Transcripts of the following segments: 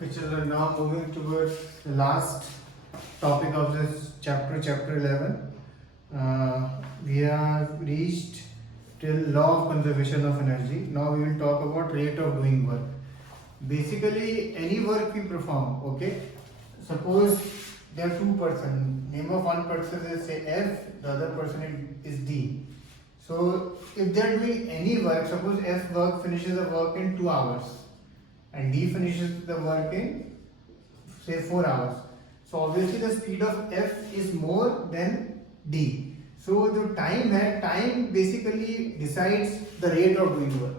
Okay, children, now moving towards the last topic of this chapter, chapter 11. We have reached till law of conservation of energy. Now we will talk about rate of doing work. Basically, any work we perform, okay? Suppose there are two persons. Name of one person is say F, the other person is D. So if they are doing any work, suppose F work finishes the work in 2 hours and D finishes the work in say 4 hours. So obviously the speed of F is more than D. So the time basically decides the rate of doing work.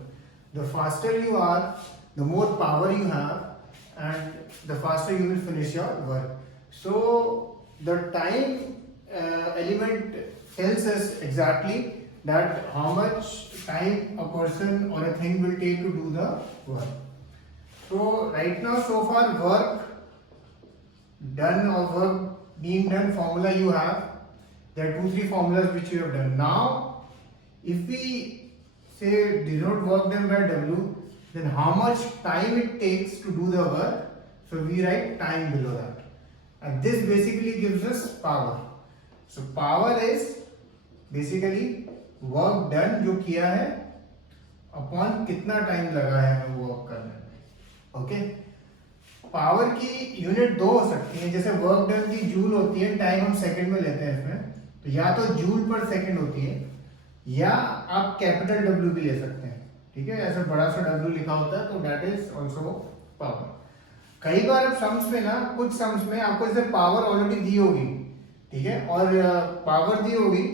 The faster you are, the more power you have, and the faster you will finish your work. So the time element tells us exactly that how much time a person or a thing will take to do the work. So right now, so far work done or work being done formula you have. There are 2-3 formulas which you have done. Now, if we say denote work done by W, then how much time it takes to do the work. So we write time below that. And this basically gives us power. So power is basically work done जो किया है upon कितना time लगा है हमें work करने में. Okay, power की यूनिट दो हो सकती है. जैसे वर्क डन की जूल होती है, टाइम हम सेकंड में लेते हैं इसमें, तो या तो जूल पर सेकंड होती है या आप कैपिटल डब्ल्यू भी ले सकते हैं. ठीक है, ऐसा बड़ा सा डब्ल्यू लिखा होता है तो दैट इज ऑल्सो पावर. कई बार अब सम्स में ना, कुछ सम्स में आपको जैसे पावर ऑलरेडी दी होगी, ठीक है, और पावर दी होगी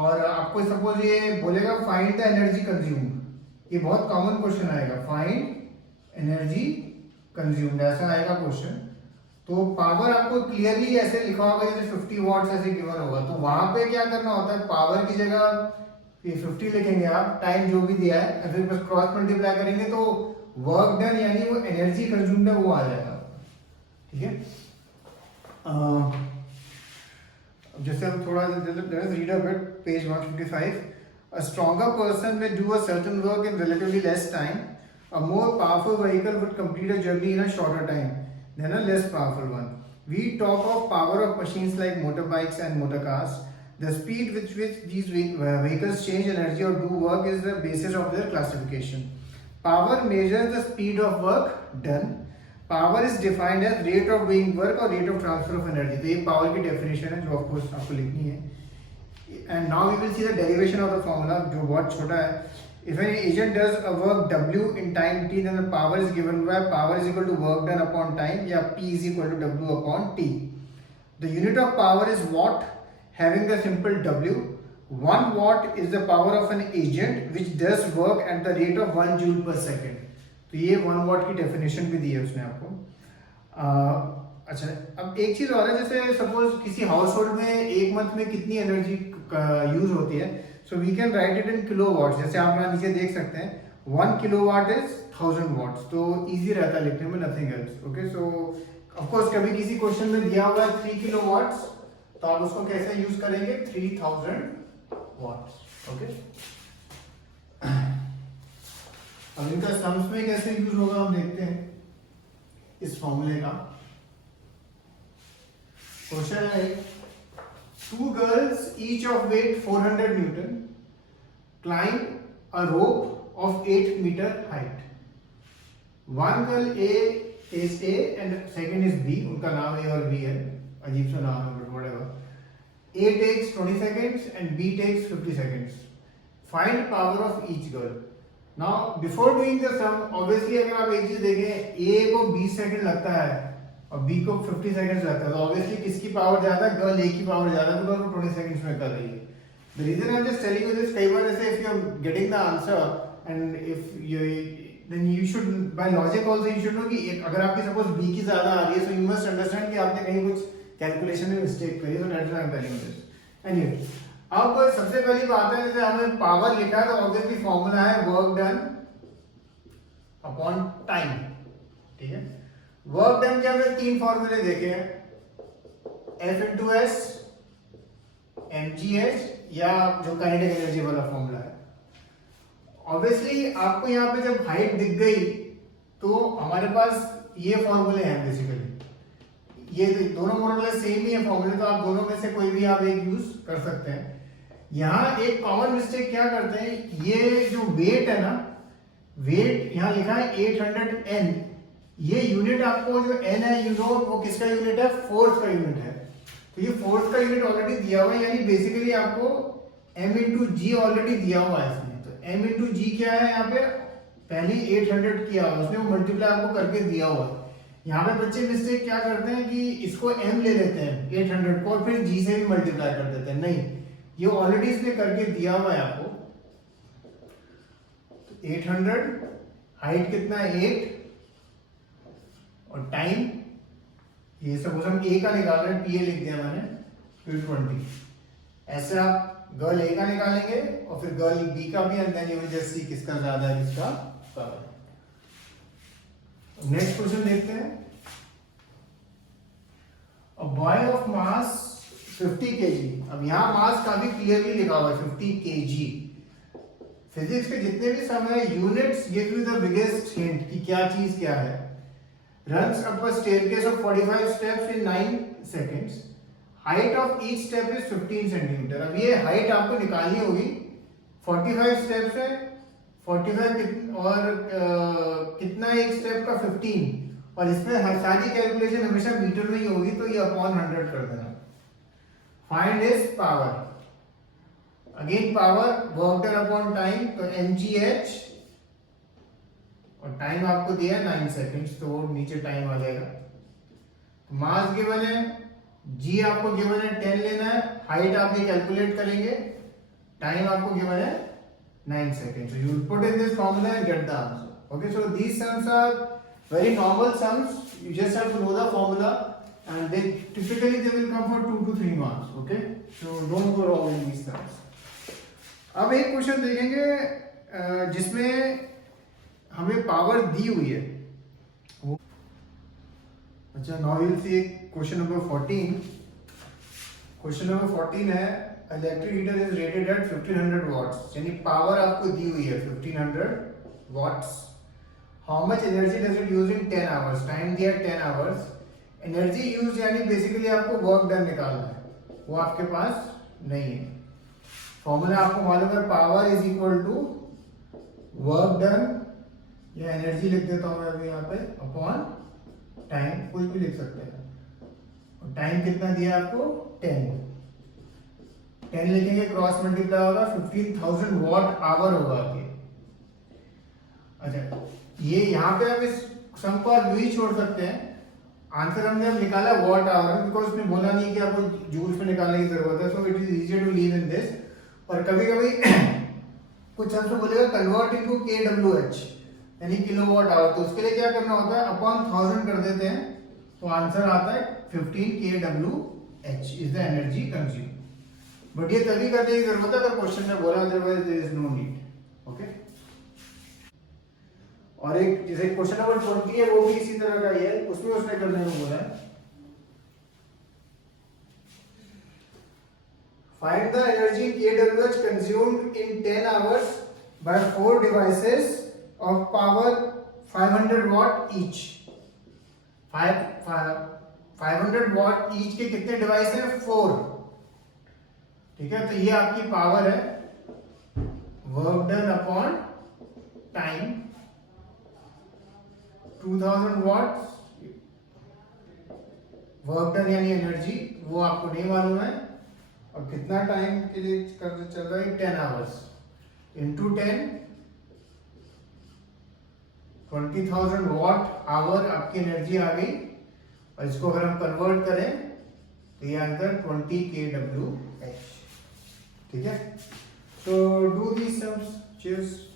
और आपको सपोज ये बोलेगा फाइंड द एनर्जी कंज्यूम्ड. ये बहुत कॉमन क्वेश्चन आएगा, फाइंड एनर्जी कंज्यूम्ड, ऐसा आएगा क्वेश्चन. तो पावर आपको क्लियरली ऐसे लिखा होगा जैसे 50 वॉट्स ऐसे गिवन होगा. तो वहां पे क्या करना होता है, पावर की जगह ये 50 लिखेंगे आप, टाइम जो भी दिया है, और फिर बस क्रॉस मल्टीप्लाई करेंगे तो वर्क डन यानी वो एनर्जी कंज्यूम्ड है वो आ जाएगा. ठीक है, जैसे हम थोड़ा read a bit, page 155. A stronger person may do a certain work in relatively less time. A more powerful vehicle would complete a journey in a shorter time than a less powerful one. We talk of power of machines like motorbikes and motor cars. The speed with which these vehicles change energy or do work is the basis of their classification. Power measures the speed of work done. Power is defined as rate of doing work और rate of transfer of energy. तो ये power की definition है जो of course आपको लिखनी है. And now we will see the derivation of the formula जो बहुत छोटा है. If an agent does a work W in time t, then the power is given by power is equal to work done upon time, या P is equal to W upon T. The unit of power is watt, having the simple W. 1 watt is the power of an agent which does work at the rate of 1 joule per second. तो ये 1 watt की definition भी दी है उसने आपको. अच्छा, अब एक चीज और है, जैसे सपोज किसी हाउस होल्ड में एक मंथ में कितनी एनर्जी यूज होती है. So we can write it in kilowatt. जैसे आप यहाँ नीचे देख सकते हैं 1 किलोवाट इज 1000 watts. तो इजी रहता है लिखने में, nothing else. Okay, so of course कभी किसी क्वेश्चन में दिया होगा 3 किलोवाट्स, तो आप उसको कैसे यूज करेंगे, 3000 watts. ओके, अब इनका सम्स में कैसे यूज होगा हम देखते हैं इस फॉर्मूले का. क्वेश्चन है, 2 girls each of weight 400 Newton climb a rope of 8 meter height. One girl A is A and second is B. उनका नाम A और B है, अजीब सा नाम है but whatever. A takes 20 seconds and B takes 50 seconds. Find power of each girl. Now before doing the sum, obviously अगर आप एक चीज देखें, A को 20 सेकंड लगता है और B को 50 सेकंड्स लगता है, तो obviously किसकी पावर ज्यादा, गर्ल A की पावर ज्यादा, बिकॉज़ वो 20 सेकंड्स में कर रही है. The reason I'm just telling you this, कई बार ऐसे if you're getting the answer and if you then you should by logic also you should know कि अगर आपकी suppose B की ज्यादा आ रही है, so you must understand कि आपने कहीं कुछ कैलकुलेशन में मिस्टेक करी है. So that's why I'm telling you this. Anyway, अब सबसे पहली बात है, जैसे हमने पावर लिखा है तो ऑब्वियसली फॉर्मूला है वर्क डन अपॉन टाइम. ठीक है, वर्क डन के हमने 3 फॉर्मूले देखे हैं, F इंटू एस, mgh, या जो काइनेटिक एनर्जी वाला फॉर्मूला है. ऑब्वियसली आपको यहाँ पे जब हाइट दिख गई तो हमारे पास ये फॉर्मूले हैं बेसिकली, ये दोनों फॉर्मूले सेम ही है फॉर्मूले, तो आप दोनों में से कोई भी आप एक यूज कर सकते हैं। यहाँ एक कॉमन मिस्टेक क्या करते हैं, ये जो वेट है ना, वेट यहाँ लिखा है 800 N, ये यूनिट आपको जो N है यू नो वो किसका यूनिट है, फोर्स का यूनिट है। तो ये फोर्स का यूनिट ऑलरेडी दिया हुआ है, यानी बेसिकली आपको m इंटू जी ऑलरेडी दिया हुआ है इसमें। तो m इंटू जी क्या है, यहाँ पे पहले 800 किया हुआ उसने, वो मल्टीप्लाई आपको करके दिया हुआ है। यहाँ पे बच्चे मिस्टेक क्या करते हैं कि इसको m ले लेते हैं 800 को और फिर g से भी मल्टीप्लाई कर देते हैं, नहीं, ये ऑलरेडी इसने करके दिया हुआ है आपको। तो 800, हाइट कितना है 8, और टाइम ये सपोज हम a का निकाल रहे हैं, pa लिख दिया मैंने, फिर 20। ऐसे आप गर्ल a का निकालेंगे और फिर गर्ल b का भी, and then you will just see किसका ज्यादा है किसका कम है। नेक्स्ट क्वेश्चन देखते हैं। A boy of mass 50 kg, अब यहाँ मास का भी क्लियरली लिखा हुआ है 50 kg। फिजिक्स के जितने भी समय units give you the biggest hint कि क्या चीज क्या है। Runs up a staircase of 45 steps in 9 seconds. Height of each step is 15 centimeter. अब ये height आपको निकालनी होगी, 45 steps है, 45 और कितना एक स्टेप का 15, और इसमें हर सारी कैलकुलेशन हमेशा मीटर में ही होगी, तो ये अपॉन 100 कर देना। Find his power. Again power work done upon time, तो mgh, और टाइम आपको दिया है 9 सेकंड्स, तो नीचे टाइम आ जाएगा। तो मास गिवन है, जी आपको गिवन है 10 लेना है, हाइट आप ये कैलकुलेट करेंगे, टाइम आपको गिवन है 9 seconds. So you will put in this formula and get the answer. Okay, so these sums are very normal sums. You just have to know the formula, and they typically they will come for 2 to 3 marks. Okay, so don't go wrong in these sums. अब एक question देखेंगे जिसमें हमें power दी हुई है। अच्छा, now will see question number 14। Question number 14 है, electric heater is rated at 1500 watts, यानी पावर आपको दी हुई है 1500 watts. How much energy does it use in 10 hours, time दिया 10 आवर्स। एनर्जी यूज यानी बेसिकली आपको वर्क डन निकालना है, वो आपके पास नहीं है। फॉर्मूला आपको मालूम है, power is equal to work done, या एनर्जी लिख देता हूं मैं अभी यहाँ पे, अपॉन टाइम, कुछ भी लिख सकते हैं। और टाइम कितना दिया आपको 10 लिखेंगे, क्रॉस मल्टीप्लाई होगा, 15,000 वॉट आवर होगा आपके। अच्छा, ये यहाँ पे हम इस सम को आप यही छोड़ सकते हैं। आंसर हमने अब निकाला वॉट आवर, बिकॉज उसने बोला नहीं कि आपको जूल्स में निकालने की जरूरत है, so it is easier to leave in this. और कभी कभी कुछ हमसे बोलेगा कन्वर्ट इनटू kWh, यानी किलोवाट आवर, तो उसके लिए क्या करना होता है, अपॉन 1000 कर देते हैं, तो आंसर आता है 15 kWh is the energy consume. But ये तभी करने की जरूरत है अगर क्वेश्चन में बोला, otherwise there is no need. Okay, और एक जैसे क्वेश्चन नंबर 20 है, वो भी इसी तरह का ही है, उसमें उसने करने को बोला है। Find the energy kWh consumed in 10 hours by 4 devices of power 500 watt each। 500 watt each के कितने डिवाइस हैं, 4। ठीक है, तो ये आपकी पावर है, work done upon time 2000 what, work done यानी एनर्जी वो आपको नहीं मालूम है, और कितना टाइम के लिए चल रहा है, 10 आवर्स इंटू 10, 20,000 वॉट आवर आपकी एनर्जी आ गई। और इसको अगर हम कन्वर्ट करें तो ये आंसर 20 kWh। ठीक है, so do these sums. Cheers.